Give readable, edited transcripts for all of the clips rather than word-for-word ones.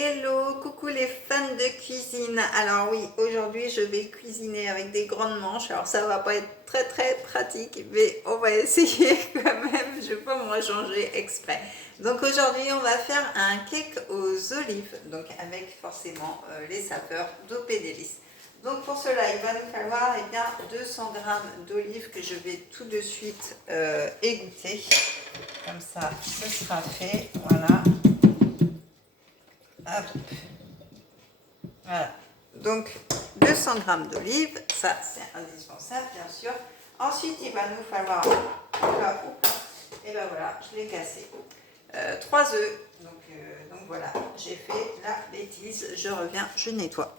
Hello, coucou les fans de cuisine. Alors oui, aujourd'hui je vais cuisiner avec des grandes manches. Alors ça va pas être très pratique, mais on va essayer quand même. Je vais pas me changer exprès. Donc aujourd'hui on va faire un cake aux olives, donc avec forcément les saveurs d'Opédélice. Donc pour cela il va nous falloir 200 g d'olives que je vais tout de suite égoutter. Comme ça ce sera fait, voilà. Hop. Voilà, donc 200 g d'olives, ça c'est indispensable bien sûr. Ensuite il va nous falloir, et ben voilà, je l'ai cassé, 3 œufs, donc voilà, j'ai fait la bêtise, je reviens, je nettoie.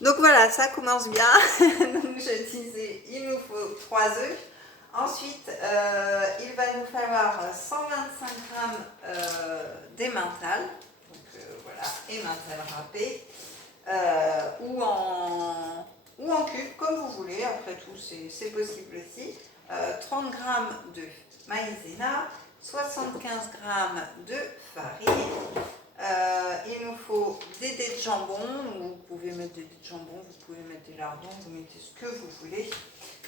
Donc voilà, ça commence bien, donc je disais, il nous faut 3 œufs. Ensuite, il va nous falloir 125 g d'emmental, voilà, emmental râpé, ou en cube, comme vous voulez, après tout, c'est possible aussi. 30 g de maïzena, 75 g de farine. Il nous faut des dés de jambon, vous pouvez mettre des dés de jambon, vous pouvez mettre des lardons, vous mettez ce que vous voulez.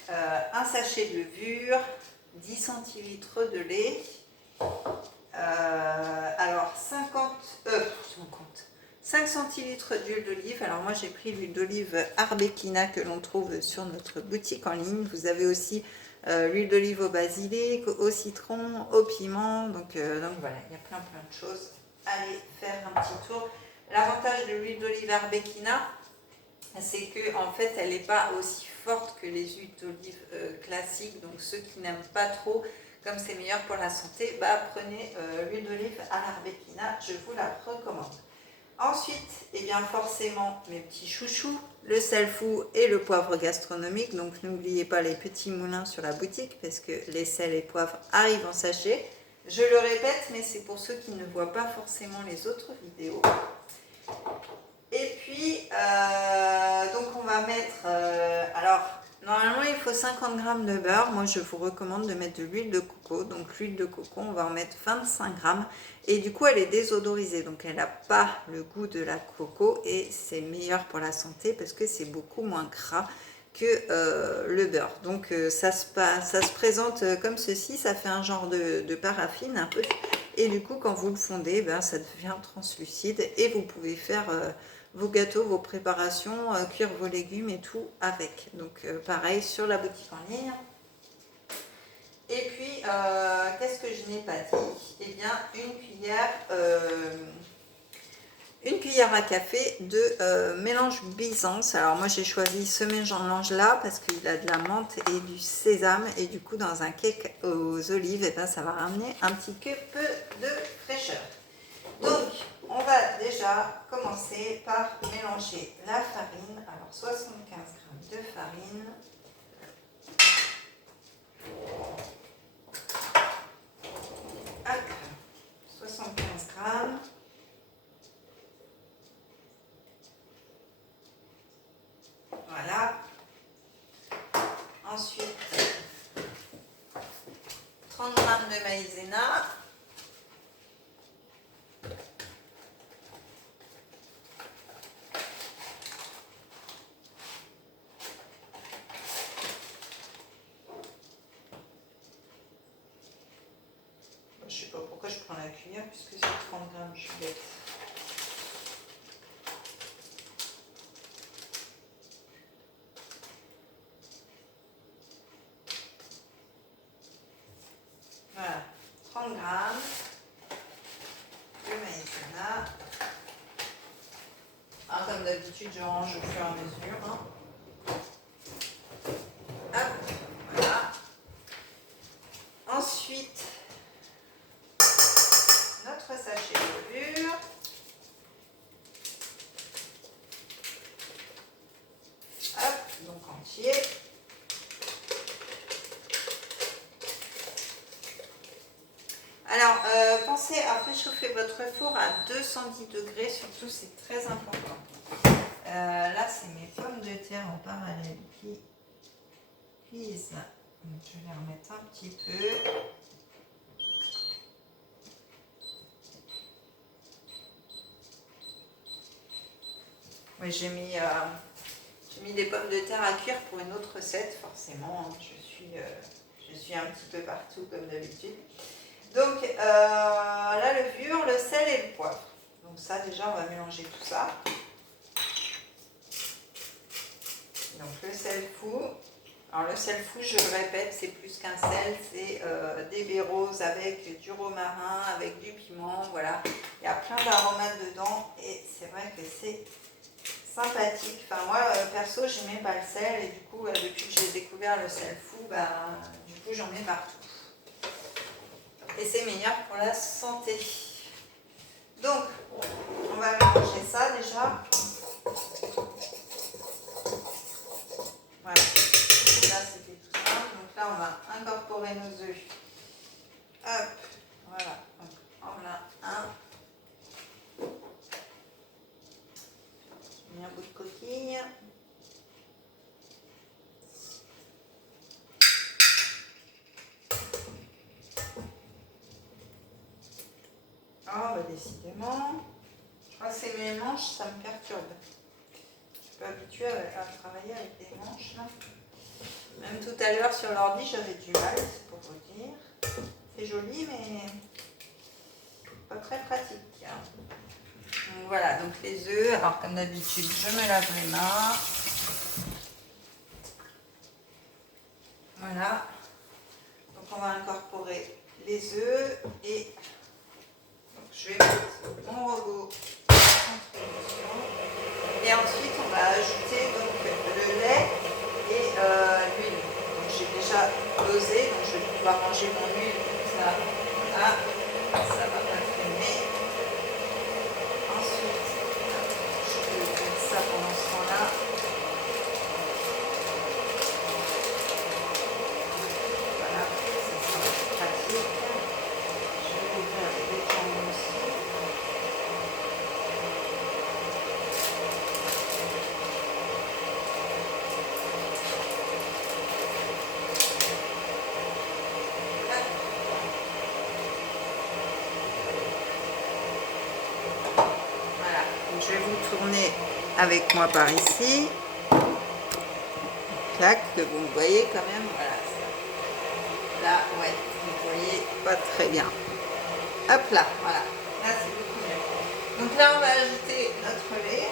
Un sachet de levure, 10 centilitres de lait, alors 5 centilitres d'huile d'olive. Alors moi j'ai pris l'huile d'olive Arbequina que l'on trouve sur notre boutique en ligne. Vous avez aussi l'huile d'olive au basilic, au citron, au piment, donc voilà, il y a plein de choses. Allez faire un petit tour. L'avantage de l'huile d'olive Arbequina, c'est que en fait elle n'est pas aussi forte que les huiles d'olive classiques, donc ceux qui n'aiment pas trop, comme c'est meilleur pour la santé, prenez l'huile d'olive à l'Arbequina, je vous la recommande. Ensuite, forcément mes petits chouchous, le sel fou et le poivre gastronomique, donc n'oubliez pas les petits moulins sur la boutique parce que les sels et poivres arrivent en sachet. Je le répète, mais c'est pour ceux qui ne voient pas forcément les autres vidéos. Et puis, donc on va mettre, alors normalement il faut 50 g de beurre, moi je vous recommande de mettre de l'huile de coco, donc l'huile de coco on va en mettre 25 g, et du coup elle est désodorisée, donc elle n'a pas le goût de la coco, et c'est meilleur pour la santé parce que c'est beaucoup moins gras que le beurre. Donc ça se présente comme ceci, ça fait un genre de paraffine un peu, et du coup quand vous le fondez, ça devient translucide, et vous pouvez faire vos gâteaux, vos préparations, cuire vos légumes et tout avec. Donc pareil sur la boutique en ligne. Et puis, qu'est-ce que je n'ai pas dit? Une cuillère à café de mélange Byzance. Alors moi j'ai choisi ce mélange là parce qu'il a de la menthe et du sésame, et du coup dans un cake aux olives, ça va ramener un petit peu de fraîcheur. Donc on va déjà commencer par mélanger la farine. Alors 75 g de farine. Hop, 75 g. Voilà. Ensuite, 30 g de maïzena. Je ne sais pas pourquoi je prends la cuillère puisque c'est 30 g, je suis bête. Voilà, 30 g de maïzena. Comme d'habitude, je range au fur et à mesure. Hop, voilà. Ensuite, notre sachet de levure. Hop, donc entier. Alors, pensez à préchauffer votre four à 210 degrés, surtout c'est très important. Là, c'est mes pommes de terre en parallèle qui cuisent. Donc, je vais en mettre un petit peu. Oui, j'ai mis des pommes de terre à cuire pour une autre recette, forcément. Hein. Je suis un petit peu partout comme d'habitude. Donc, la levure, le sel et le poivre. Donc ça, déjà, on va mélanger tout ça. Donc, le sel fou. Alors, le sel fou, je le répète, c'est plus qu'un sel. C'est des baies roses avec du romarin, avec du piment. Voilà. Il y a plein d'aromates dedans et c'est vrai que c'est sympathique. Enfin, moi, perso, j'aimais pas le sel et du coup, depuis que j'ai découvert le sel fou, du coup, j'en mets partout. Et c'est meilleur pour la santé. Donc, on va mélanger ça déjà. Voilà. Là, c'était tout simple. Donc là, on va incorporer nos œufs. Hop, voilà. Donc, on a un. J'ai mis un bout de coquille. Oh, décidément. Je crois que c'est mes manches, ça me perturbe. Je suis pas habituée à travailler avec des manches là. Même tout à l'heure sur l'ordi, j'avais du mal, c'est pour vous dire. C'est joli, mais pas très pratique. Donc voilà, donc les œufs. Alors comme d'habitude, je me lave les mains. Voilà. Donc on va incorporer les œufs et donc, je vais mettre mon robot en solution. Et ensuite, on va ajouter donc le lait et l'huile. Donc j'ai déjà dosé, donc je vais pouvoir manger mon huile comme ça. Voilà, ça va pas traîner. Ensuite, je vais faire ça pendant ce temps-là. Voilà, ça sera pratique. Je vais ouvrir les jambes aussi. Je vais vous tourner avec moi par ici. Clac, que vous me voyez quand même. Voilà. Là, ouais, vous voyez pas très bien. Hop là, voilà. Là, c'est beaucoup mieux. Donc là, on va ajouter notre lait.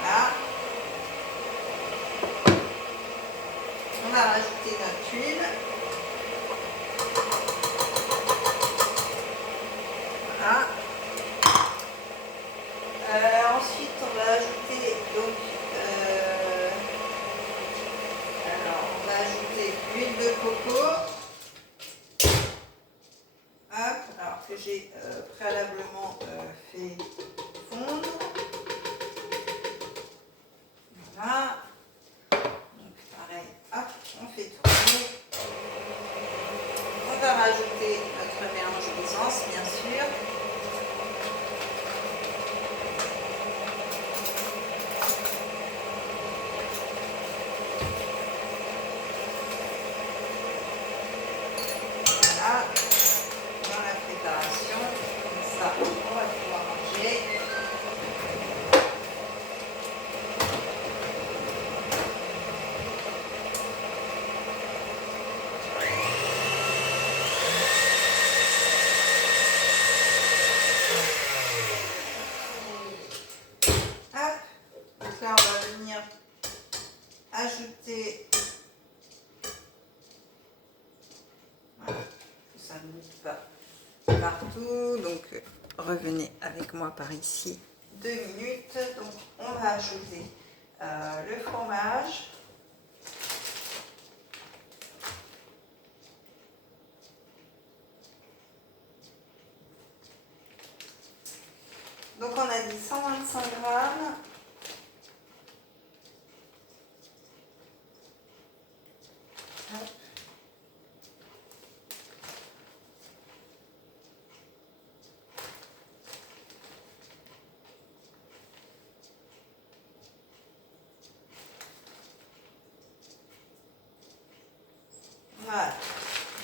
Voilà. On va rajouter notre huile. Voilà. Ensuite, on va ajouter donc on va ajouter l'huile de coco. Hop, alors que j'ai préalablement fait fondre. Voilà. Donc pareil, hop, on fait tourner. On va rajouter notre mélange d'aisance, bien sûr. Voilà, dans la préparation, comme ça, on va pouvoir manger. Hop, donc là, on va venir ajouter. Voilà, que ça ne bouge pas partout. Donc, revenez avec moi par ici 2 minutes. Donc, on va ajouter le fromage. Donc, on a dit 125 grammes. Hop. Voilà,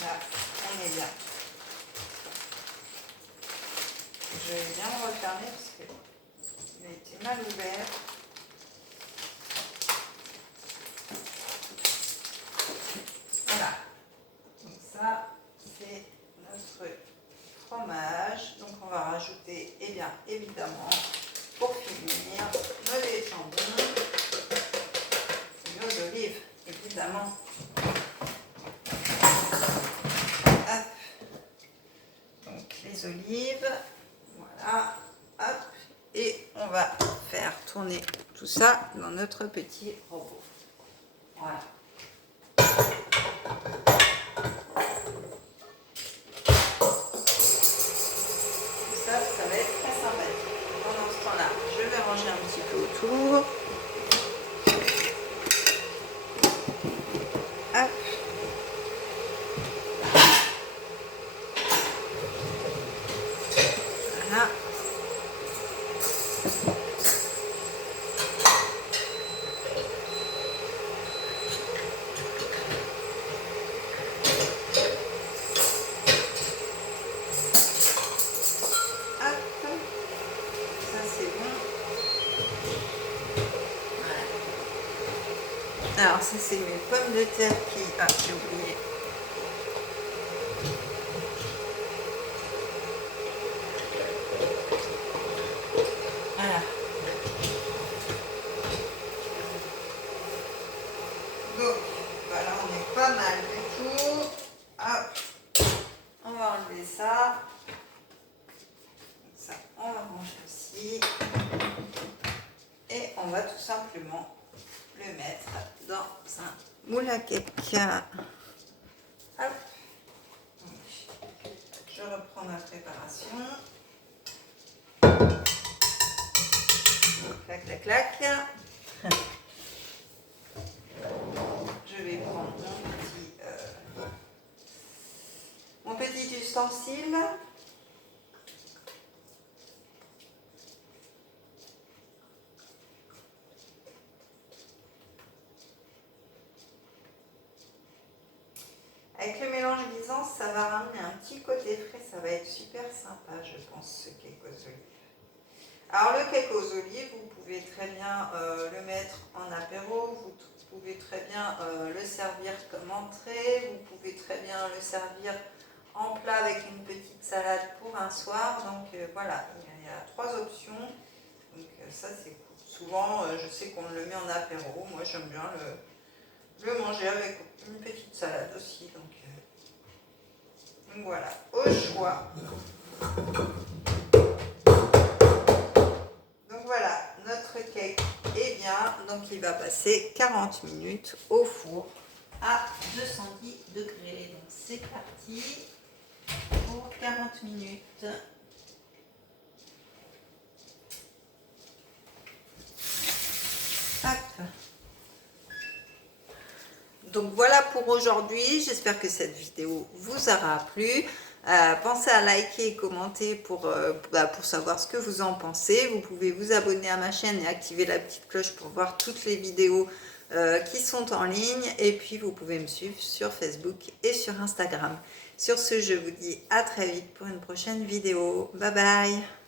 là, on est bien. Je vais bien le refermer parce que Il a été mal ouvert. Voilà. Donc ça, c'est notre fromage. Donc on va rajouter, eh bien, évidemment, pour finir, nos lait de jambon et nos olives, évidemment. Hop. Donc les olives, voilà, hop, et on va faire tourner tout ça dans notre petit robot. Voilà. Ça va être très sympathique. Pendant ce temps-là, je vais ranger un petit peu autour. Hop. Voilà. Alors ça c'est mes pommes de terre qui... Ah, j'ai oublié. Voilà. Donc, voilà, on est pas mal du tout. Hop. On va enlever ça. Ça, on va ranger aussi. Et on va tout simplement le mettre dans un moule à cake. Hop. Donc, je reprends ma préparation. Clac, clac, clac. Je vais prendre mon petit ustensile. Avec le mélange Byzance, ça va ramener un petit côté frais, ça va être super sympa, je pense, ce cake aux olives. Alors le cake aux olives, vous pouvez très bien le mettre en apéro, vous pouvez très bien le servir comme entrée, vous pouvez très bien le servir en plat avec une petite salade pour un soir. Donc voilà, il y a 3 options, donc ça c'est cool. Souvent, je sais qu'on le met en apéro, moi j'aime bien le manger avec une petite salade aussi, donc voilà, au choix. Donc voilà, notre cake est bien, donc il va passer 40 minutes au four à 210 degrés. Donc c'est parti pour 40 minutes. Hop. Donc voilà pour aujourd'hui, j'espère que cette vidéo vous aura plu. Pensez à liker et commenter pour savoir ce que vous en pensez. Vous pouvez vous abonner à ma chaîne et activer la petite cloche pour voir toutes les vidéos qui sont en ligne. Et puis vous pouvez me suivre sur Facebook et sur Instagram. Sur ce, je vous dis à très vite pour une prochaine vidéo. Bye bye!